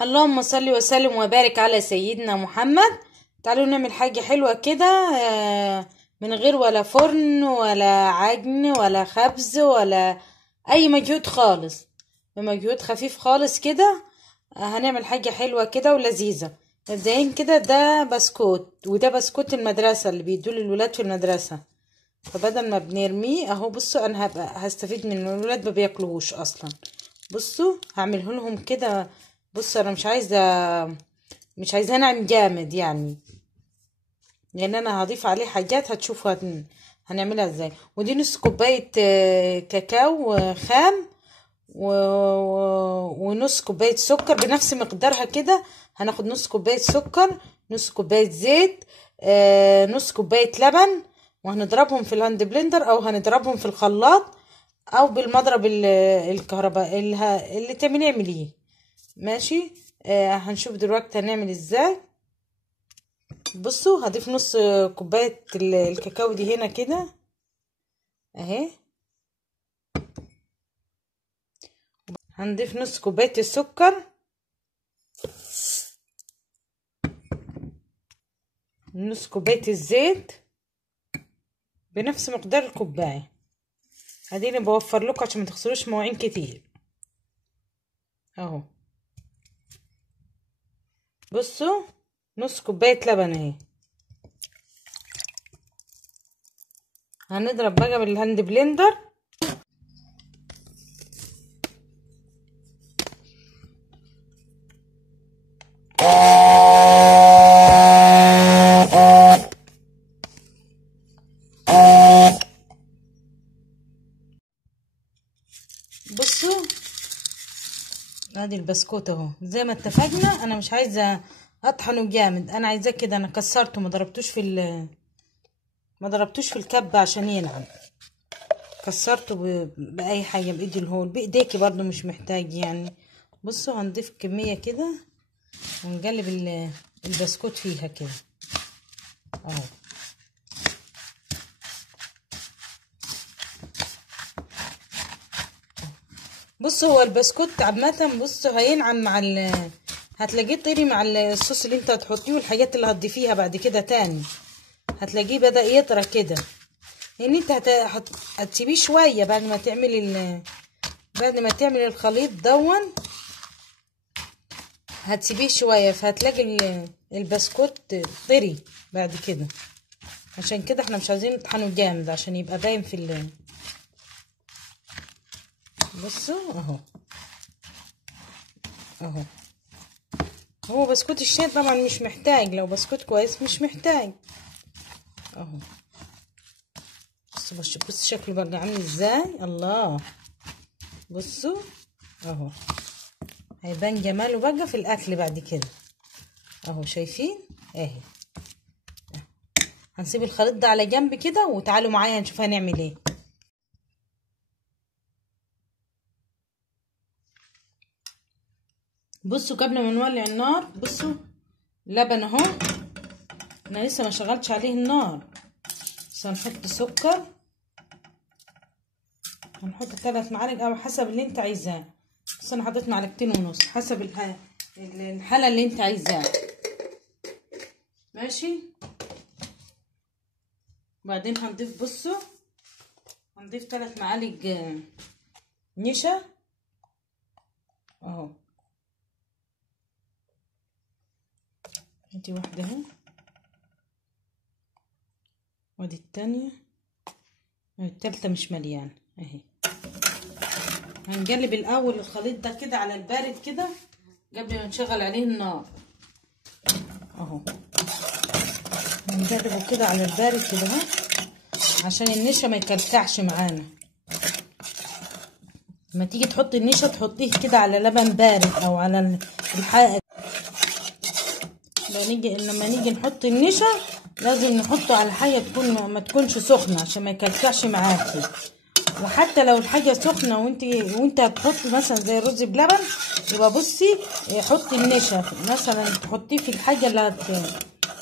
اللهم صل وسلم وبارك على سيدنا محمد. تعالوا نعمل حاجة حلوة كده، من غير ولا فرن ولا عجن ولا خبز ولا أي مجهود خالص، بمجهود خفيف خالص كده. هنعمل حاجة حلوة كده ولذيذة. مبدئيا كده ده بسكوت، وده بسكوت المدرسة اللي بيدوه للولاد في المدرسة. فبدل ما بنرميه اهو، بصوا انا هبقى هستفيد من الولاد ما بياكلوهوش اصلا. بصوا هعمله لهم كده. بصوا انا مش عايزاه ناعم جامد يعني، لان انا هضيف عليه حاجات هتشوفوا هنعملها ازاي. ودي نص كوبايه كاكاو خام، ونص كوبايه سكر بنفس مقدارها كده. هناخد نص كوبايه سكر، نص كوبايه زيت، نص كوبايه لبن، وهنضربهم في الهاند بلندر او هنضربهم في الخلاط او بالمضرب الكهرباء اللي تعمليه اعمليه. ماشي. هنشوف دلوقتي هنعمل ازاي. بصوا هضيف نص كوبايه الكاكاو دي هنا كده اهي. هنضيف نص كوبايه السكر، نص كوبايه الزيت بنفس مقدار الكوبايه. اديني بوفر لكم عشان ما تخسروش مواعين كتير اهو. بصوا نص كوبايه لبن اهي. هنضرب بقى بالهاند بلندر. بصوا ادي البسكوت اهو زي ما اتفقنا. انا مش عايزه اطحنه جامد، انا عايزاه كده. انا كسرته، ما ضربتوش في الكبه عشان ينعم. كسرته باي حاجه، بايدي الهول، بايديكي برضو مش محتاج يعني. بصوا هنضيف كميه كده ونقلب البسكوت فيها كده اهو. بصوا هو البسكوت عامه، بصوا هينعم مع هتلاقيه طري مع الصوص اللي انت هتحطيه والحاجات اللي هتضيفيها بعد كده تاني. هتلاقيه بدأ يطرى كده، لان انت هتسيبيه شويه بعد ما تعملي الخليط دون. هتسيبيه شويه فهتلاقي البسكوت طري بعد كده. عشان كده احنا مش عايزين نطحنه جامد عشان يبقى باين في بصوا اهو. اهو هو بسكوت الشاي طبعا مش محتاج، لو بسكوت كويس مش محتاج اهو. بصوا شكله بقى عامل ازاي. الله بصوا اهو، هيبان جماله بقى في الاكل بعد كده اهو. شايفين اهي. هنسيب الخليط ده على جنب كده وتعالوا معايا نشوف هنعمل ايه. بصوا قبل ما نولع النار، بصوا لبن اهو. انا لسه ما شغلتش عليه النار، بس هنحط سكر. هنحط 3 معالق او حسب اللي انت عايزاه، بس انا حطيت 2.5 حسب الحاله اللي انت عايزاه. ماشي. وبعدين هنضيف، بصوا هنضيف 3 معالق نشا اهو. ادي واحده اهي، وادي التانية، والتالتة مش مليانه اهي. هنقلب الاول الخليط ده كده على البارد كده قبل ما نشغل عليه النار اهو. هنقلبه كده على البارد كده اهو عشان النشا ما يكلكعش معانا. لما تيجي تحطي النشا تحطيه كده على لبن بارد او على الحائط. لما نيجي نحط النشا لازم نحطه على حاجه ما تكونش سخنه عشان ما يكلكعش معاكي. وحتى لو الحاجه سخنه وانت بتحطي مثلا زي الرز بلبن، يبقى بصي حطي النشا مثلا، تحطيه في الحاجه اللي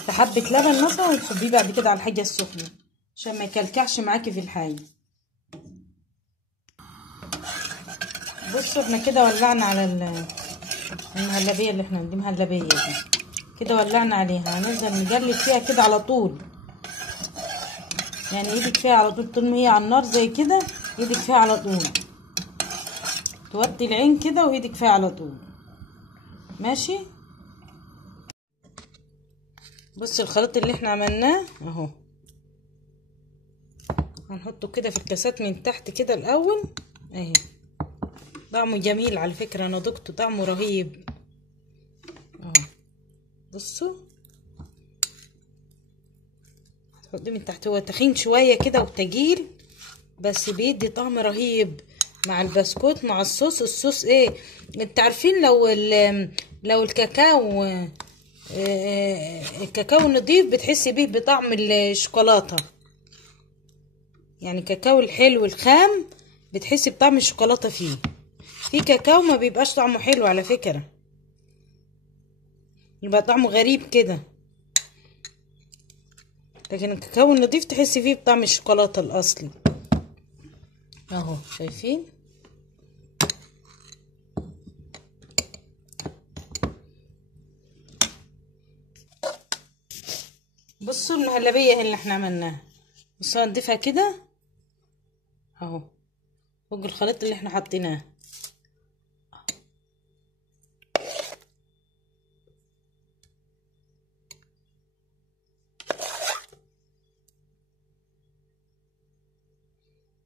في حبه لبن مثلا، وتصبيه بعد كده على الحاجه السخنه عشان ما يكلكعش معاكي في الحاجه. بصوا احنا كده ولعنا المهلبيه اللي احنا دي مهلبيه دي كده ولعنا عليها، هنفضل نقلب فيها كده على طول، يعني ايدك فيها على طول ما هي على النار زي كده، ايدك فيها على طول، توطي العين كده وايدك فيها على طول. ماشي. بصي الخليط اللي احنا عملناه اهو، هنحطه كده في الكاسات من تحت كده الاول اهي. طعمه جميل على فكرة، انا دقته طعمه رهيب اهو. بصوا هتحطيه من تحت، هو تخين شوية كده وتقيل بس بيدي طعم رهيب مع البسكوت مع الصوص ايه. انت عارفين لو الكاكاو الكاكاو نضيف بتحسي بيه بطعم الشوكولاتة، يعني كاكاو الحلو الخام بتحسي بطعم الشوكولاتة فيه. في كاكاو ما بيبقاش طعمه حلو على فكرة، يبقى طعمه غريب كده، لكن الكاكاو النضيف تحسي فيه بطعم الشوكولاتة الأصلي اهو. شايفين؟ بصوا المهلبية اللي احنا عملناها، بصوا هنضيفها كده اهو فوق الخليط اللي احنا حطيناه.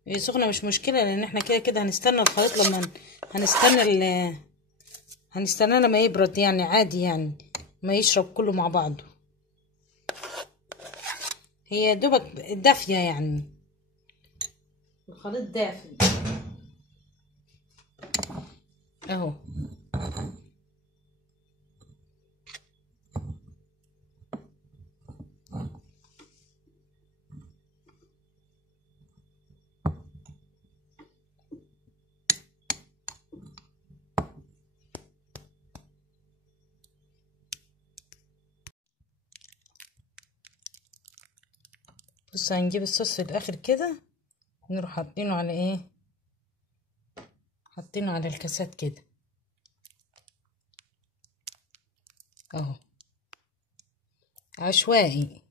هي سخنة مش مشكلة، لان احنا كده كده هنستنى الخليط لما هنستنى لما يبرد، يعني عادي، يعني ما يشرب كله مع بعضه. هي دوبك دافية يعني، الخليط دافي اهو. بص هنجيب الصوص في الاخر كده، نروح حاطينه على ايه، حاطينه على الكاسات كده اهو عشوائي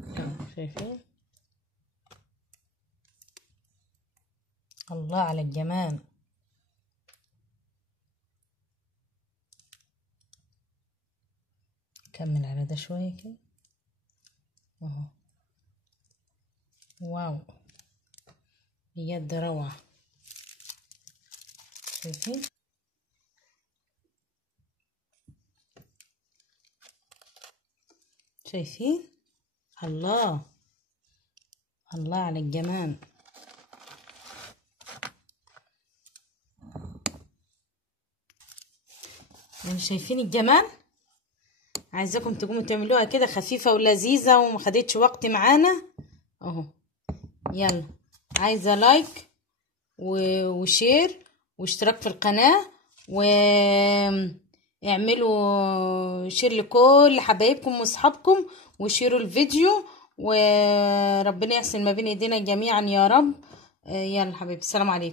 اهو. شايفين؟ الله على الجمال. كمل على ده شوية كده اهو. واو بجد روعة. شايفين؟ شايفين؟ الله الله على الجمال. يعني شايفين الجمال؟ عايزاكم تقوموا تعملوها كده خفيفة ولذيذة ومخدتش وقت معانا اهو. يلا، عايزة لايك وشير واشتراك في القناة، واعملوا شير لكل حبايبكم واصحابكم، وشيروا الفيديو، وربنا يحسن ما بين ايدينا جميعا يا رب. يلا حبيبي، السلام عليكم.